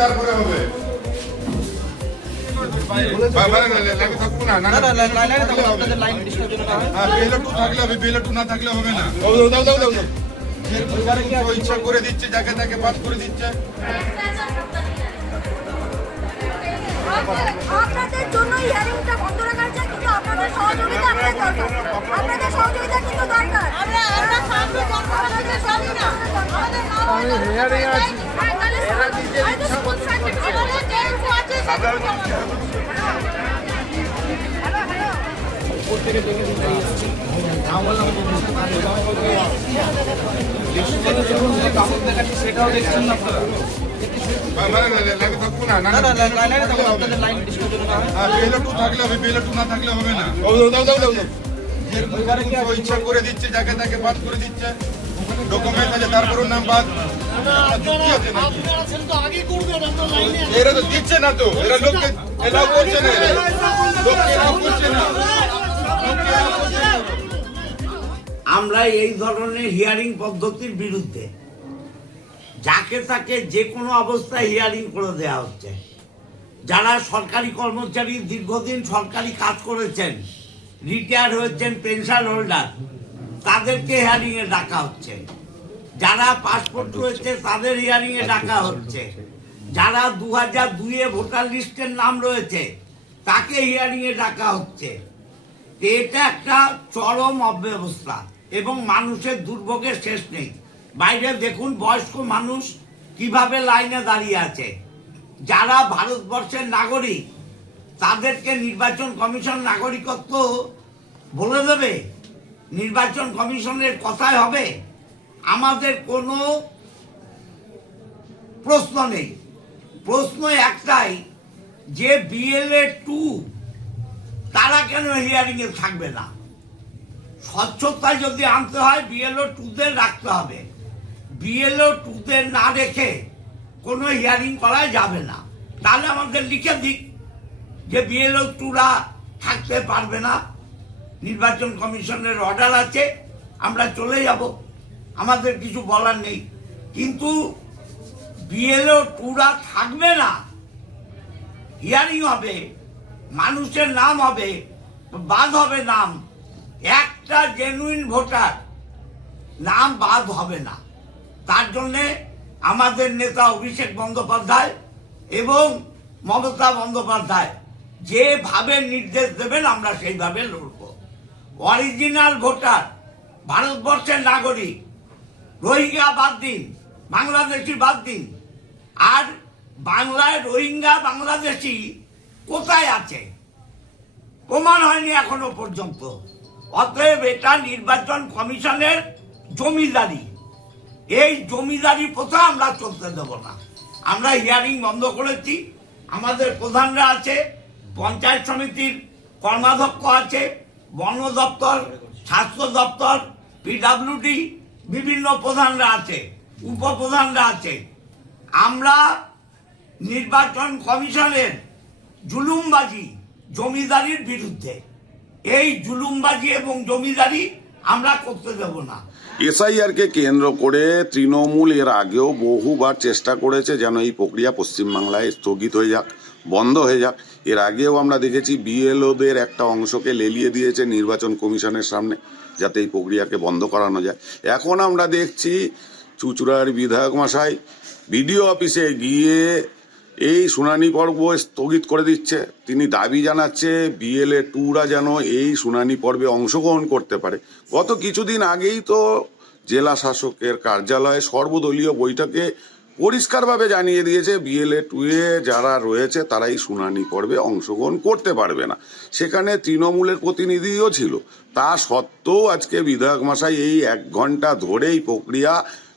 তারপরে হবে না থাকলে হবে না। ইচ্ছা করে দিচ্ছে, যাকে তাকে বাদ করে দিচ্ছে। আপনাদের জন্য হিয়ারিংটা বন্ধ রাখা হয়েছে, কিন্তু আপনাদের সহযোগিতা আমাদের দরকার। আপনাদের সহযোগিতা কিন্তু দরকার। আমরা সাহায্য করব, আপনাদের সহযোগিতা আমাদের আমি হিয়ারিং আছি। এরা নিজের ইচ্ছা করতে পারে। আমাদের যেহেতু আছে উপর থেকে দেখে দিতে এসেছি। আমরা কাপড় দেখাচ্ছি, সেটাও দেখছেন না আপনারা। ইচ্ছা করে দিচ্ছে, যাকে তাকে বাদ করে দিচ্ছে। ডকুমেন্ট আছে, তারপর নাম বাদ। এরা তো দিচ্ছে না, তো এরা লোককে এলাও করছে না, লোককে এলাও করছে না। আমরা এই ধরনের হিয়ারিং পদ্ধতির বিরুদ্ধে। যাকে তাকে যে কোনো অবস্থায় হিয়ারিং করে দেওয়া হচ্ছে। যারা সরকারি কর্মচারী, দীর্ঘদিন সরকারি কাজ করেছেন, রিটায়ার হয়েছেন, পেনশন হোল্ডার, তাদেরকে হিয়ারিং এ ডাকা হচ্ছে। যারা পাসপোর্ট রয়েছে তাদের হিয়ারিং এ ডাকা হচ্ছে। যারা 2002-এ ভোটার লিস্টের নাম রয়েছে তাকে হিয়ারিং এ ডাকা হচ্ছে। এটা একটা চরম অব্যবস্থা এবং মানুষের দুর্ভোগের শেষ নেই। বাইরে দেখুন বয়স্ক মানুষ কিভাবে লাইনে দাঁড়িয়ে আছে। যারা ভারতবর্ষের নাগরিক তাদেরকে নির্বাচন কমিশন নাগরিকত্ব বলে দেবে? নির্বাচন কমিশনের কথায় হবে? আমাদের কোনো প্রশ্ন নেই। প্রশ্ন একটাই যে BLA 2 তারা কেন হিয়ারিং এ থাকবে না? স্বচ্ছতা যদি আনতে হয় BLO 2-দের রাখতে হবে। BLO 2-দের না রেখে কোনো হিয়ারিং করা যাবে না। তাহলে আমাদের লিখে দিক যে BLO 2-রা থাকতে পারবে না। নির্বাচন কমিশনের অর্ডার আছে, আমরা চলে যাব, আমাদের কিছু বলার নেই। কিন্তু BLO 2-রা থাকবে না, হিয়ারিং হবে, মানুষের নাম হবে, বাদ হবে নাম। একটা জেনুইন ভোটার নাম বাদ হবে না। তার জন্যে আমাদের নেতা অভিষেক বন্দ্যোপাধ্যায় এবং মমতা বন্দ্যোপাধ্যায় যেভাবে নির্দেশ দেবেন আমরা সেইভাবে লড়ব। অরিজিনাল ভোটার, ভারতবর্ষের নাগরিক, রোহিঙ্গা বাদ দিন, বাংলাদেশি বাদ দিন। আর বাংলায় রোহিঙ্গা বাংলাদেশি কোথায় আছে? প্রমাণ হয়নি এখনো পর্যন্ত। অতএব এটা নির্বাচন কমিশনের জমিদারি। এই জমিদারি প্রথা আমরা চলতে দেব না। আমরা হিয়ারিং বন্ধ করেছি। আমাদের প্রধানরা আছে, পঞ্চায়েত সমিতির কর্মাধ্যক্ষ আছে, বন দপ্তর, স্বাস্থ্য দপ্তর, PWD, বিভিন্ন প্রধানরা আছে, উপপ্রধানরা আছে। আমরা নির্বাচন কমিশনের জুলুমবাজি, জমিদারির বিরুদ্ধে। এই জুলুমবাজি এবং জমিদারি আমরা করতে দেব না। SIR কে কেন্দ্র করে তৃণমূল এর আগেও বহুবার চেষ্টা করেছে যেন এই প্রক্রিয়া পশ্চিমবাংলায় স্থগিত হয়ে যাক, বন্ধ হয়ে যাক। এর আগেও আমরা দেখেছি BLO-দের একটা অংশকে লেলিয়ে দিয়েছে নির্বাচন কমিশনের সামনে যাতে এই প্রক্রিয়াকে বন্ধ করানো যায়। এখন আমরা দেখছি চুঁচুড়ার বিধায়ক মশাই BDO অফিসে গিয়ে এই শুনানি পর্ব স্থগিত করে দিচ্ছে। তিনি দাবি জানাচ্ছে BLA 2-রা যেন এই শুনানি পর্বে অংশগ্রহণ করতে পারে। গত কিছুদিন আগেই তো জেলা শাসকের কার্যালয়ে সর্বদলীয় বৈঠকে পরিষ্কারভাবে জানিয়ে দিয়েছে BLA 2-এ যারা রয়েছে তারা এই শুনানি পর্বে অংশগ্রহণ করতে পারবে না। সেখানে তৃণমূলের প্রতিনিধিও ছিল। তা সত্ত্বেও আজকে বিধায়ক মশাই এই 1 ঘন্টা ধরে এই প্রক্রিয়া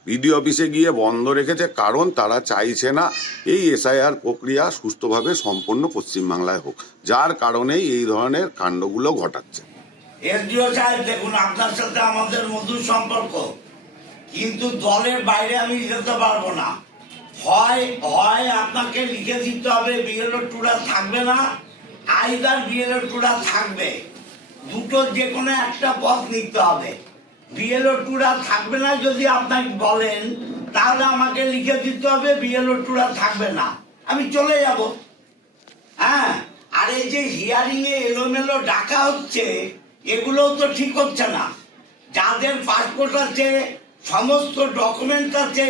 BDO অফিসে গিয়ে বন্ধ রেখেছে, কারণ তারা চাইছে না এই SIR প্রক্রিয়া সুষ্ঠুভাবে সম্পন্ন পশ্চিমবাংলায় হোক, যার কারণেই এই ধরনের কাণ্ডগুলো ঘটাচ্ছে। SDO সাহেব দেখুন, আপনার সাথে আমাদের মধুর সম্পর্ক, কিন্তু দলের বাইরে আমি যেতে পারবো না। হয় আপনাকে লিখে দিতে হবে BLO 2-রা থাকবে না, আইদার BLO 2-রা থাকবে। দুটো যে কোনো একটা পথ নিতে হবে। বিএলও টুরা থাকবে না যদি আপনাকে বলেন, তাহলে আমাকে লিখে দিতে হবে বিএলও টুরা থাকবে না, আমি চলে যাব। হ্যাঁ, আর এই যে হিয়ারিং এ এলোমেলো ডাকা হচ্ছে, এগুলো তো ঠিক হচ্ছে না। যাদের পাসপোর্ট আছে, সমস্ত ডকুমেন্ট আছে,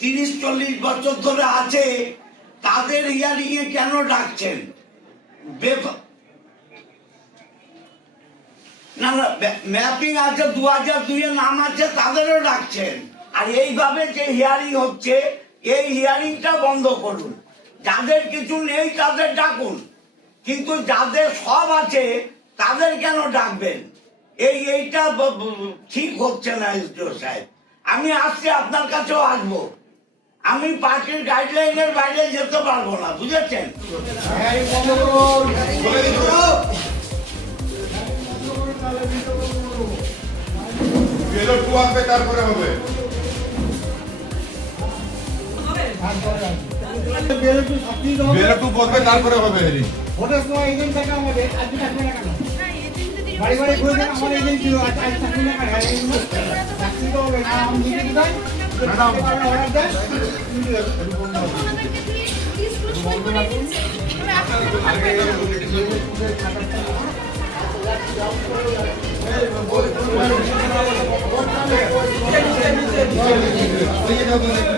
30-40 বছর ধরে আছে, তাদের হিয়ারিং এ কেন ডাকছেন? না না, ম্যাপিং আছে, 2002 নাম আছে, তাদেরও ডাকছেন। আর এইভাবে যে হিয়ারিং হচ্ছে, এই হিয়ারিংটা বন্ধ করুন। যাদের কিছু নেই তাদের ডাকুন, কিন্তু যাদের সব আছে তাদের কেন ডাকবেন? এইটা ঠিক হচ্ছে না এসডিও সাহেব। আমি আসছি, আপনার কাছেও আসবো, আমি পার্টির গাইডলাইনের বাইরে যেতে পারবো না, বুঝেছেন? বিএলও 2 আসবে, তারপরে হবে। বিএলও 2 বসবে, তারপরে হবে। ভোটের সময় এজেন্ট থাকে আমাদের, আজকে থাকবে না কেন? বাড়ি বাড়ি ঘুরে দেন, আমার এজেন্ট ছিল, আজ থাকবে না কেন? চাকরি তো হবে না, আমি দিতে দিতাম, অর্ডার দেন।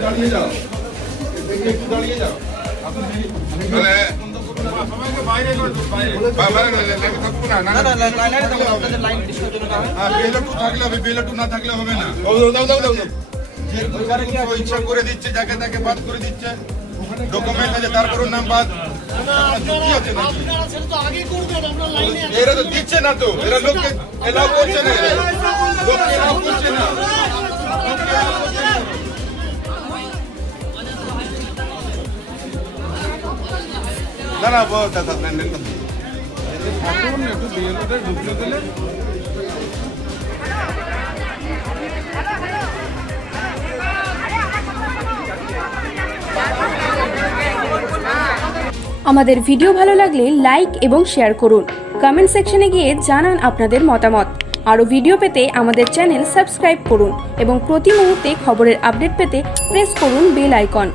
দাঁড়িয়ে যাও, একটু দাঁড়িয়ে যাও। বাইরে থাকবো না, থাকলে হবে, বিএলও 2 না থাকলে হবে না। ইচ্ছা করে দিচ্ছে, যাকে তাকে বাদ করে দিচ্ছে, ডকুমেন্ট আছে তারপর নাম বাদ। এরা তো দিচ্ছে না, তো এরা লোককে এলাও করছে না, লোককে এলাও করছে না। না না, একটু বিএলওতে ঢুকলে দিলে। আমাদের ভিডিও ভালো লাগলে লাইক এবং শেয়ার করুন। কমেন্ট সেকশনে গিয়ে জানান আপনাদের মতামত। আরও ভিডিও পেতে আমাদের চ্যানেল সাবস্ক্রাইব করুন এবং প্রতি মুহূর্তে খবরের আপডেট পেতে প্রেস করুন বেল আইকন।